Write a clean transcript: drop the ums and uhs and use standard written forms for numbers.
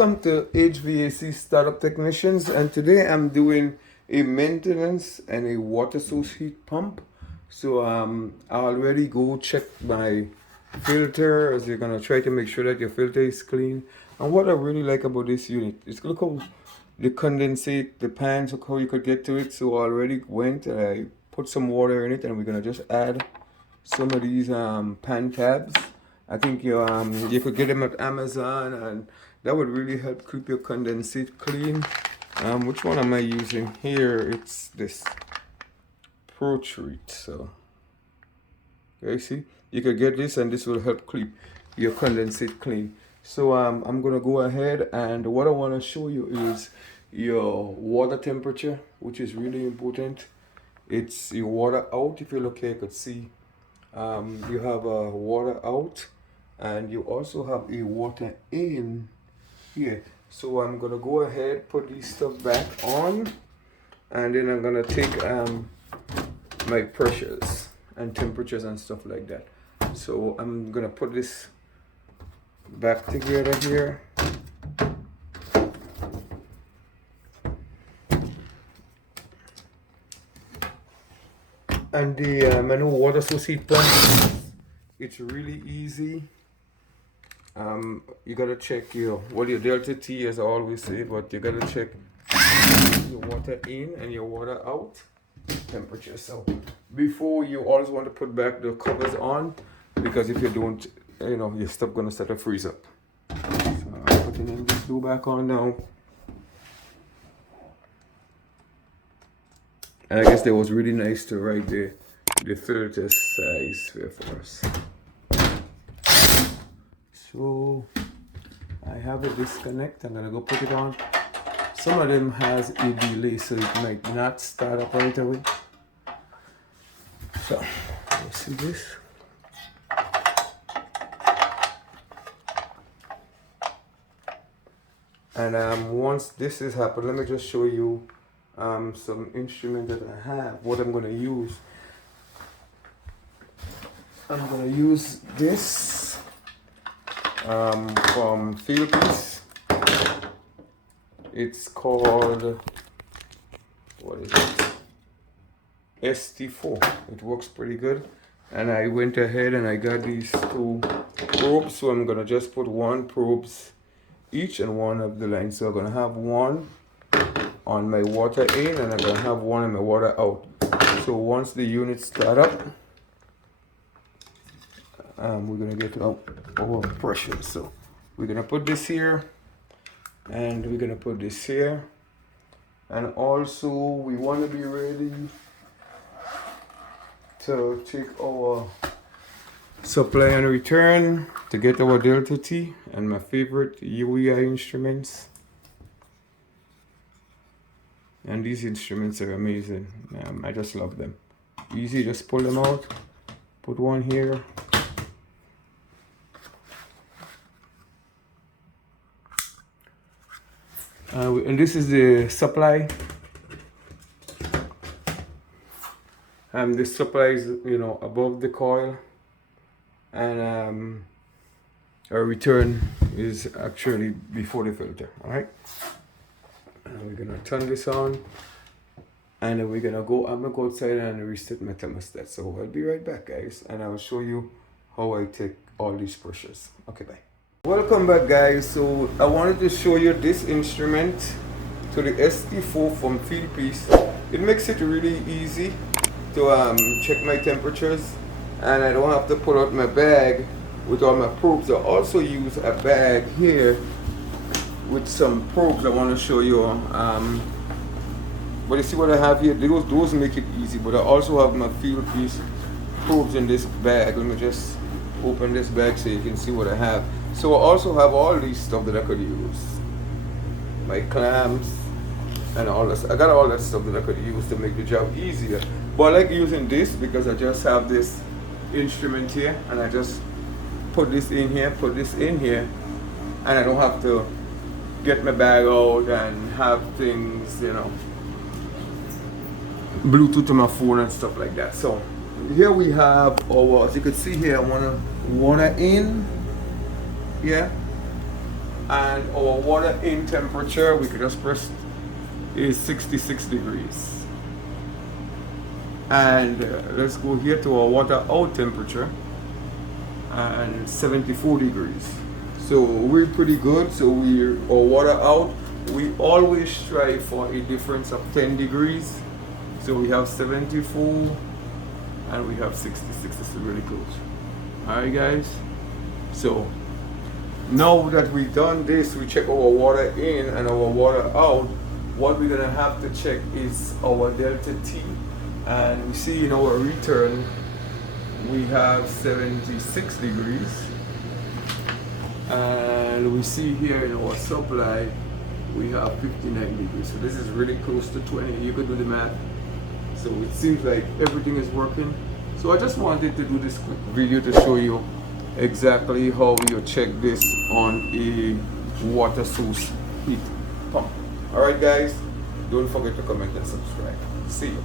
Welcome to HVAC Startup Technicians, and today I'm doing a maintenance and a water source heat pump. So I already go check my filter, as you're gonna try to make sure that your filter is clean. And what I really like about this unit is look how the condensate, the pans, look how you could get to it. So I already went and I put some water in it, and we're gonna just add some of these pan tabs. I think you could get them at Amazon, and that would really help keep your condensate clean. Which one am I using here? It's this Pro Treat. So okay, see, you could get this, and this will help keep your condensate clean. So I'm gonna go ahead, and what I want to show you is your water temperature, which is really important. It's your water out. If you look here, you could see you have a water out, and you also have a water in here. So I'm gonna go ahead, put these stuff back on, and then I'm gonna take my pressures and temperatures and stuff like that. So I'm gonna put this back together here. And the manual water source heat pump, it's really easy. You gotta check your delta T, as I always say, but you gotta check your water in and your water out temperature. So before, you always want to put back the covers on, because if you don't, your stuff gonna start to freeze up. So I'm putting in this glue back on now. And I guess that was really nice to write the filter size here for us. So I have a disconnect. I'm gonna go put it on. Some of them has a delay, so it might not start up right away. So you see this. And once this is happened, let me just show you some instrument that I have, what I'm gonna use. I'm gonna use this from Hvac. It's called, what is it? ST4. It works pretty good. And I went ahead and I got these two probes, so I'm gonna just put one probes each and one of the lines. So I'm gonna have one on my water in, and I'm gonna have one on my water out. So once the units start up, we're gonna get out our pressure. So we're gonna put this here, and we're gonna put this here, and also we want to be ready to take our supply and return to get our delta T and my favorite UEI instruments. And these instruments are amazing. I just love them. Easy, just pull them out, put one here. And this is the supply. This supply is, above the coil, and our return is actually before the filter. All right. And we're gonna turn this on, and then I'm gonna go outside and reset my thermostat. So I'll be right back, guys, and I'll show you how I take all these pressures. Okay, bye. Welcome back, guys. So I wanted to show you this instrument, to the ST4 from Hvac. It makes it really easy to check my temperatures, and I don't have to pull out my bag with all my probes. I also use a bag here with some probes I want to show you. But you see what I have here? Those make it easy. But I also have my Hvac probes in this bag. Let me just open this bag so you can see what I have. So I also have all these stuff that I could use. My clamps and all this. I got all that stuff that I could use to make the job easier. But I like using this because I just have this instrument here, and I just put this in here, and I don't have to get my bag out and have things, Bluetooth to my phone and stuff like that. So here we have our, as you can see here, I want to water in, yeah, and our water in temperature, we could just press, is 66 degrees. And let's go here to our water out temperature, and 74 degrees. So we're pretty good. So our water out, we always strive for a difference of 10 degrees. So we have 74 and we have 66. This is really close. Alright guys, so now that we've done this, we check our water in and our water out. What we're gonna have to check is our delta T, and we see in our return we have 76 degrees, and we see here in our supply we have 59 degrees. So this is really close to 20. You could do the math. So it seems like everything is working. So I just wanted to do this quick video to show you exactly how you check this on a water source heat pump. Alright guys, don't forget to comment and subscribe. See you.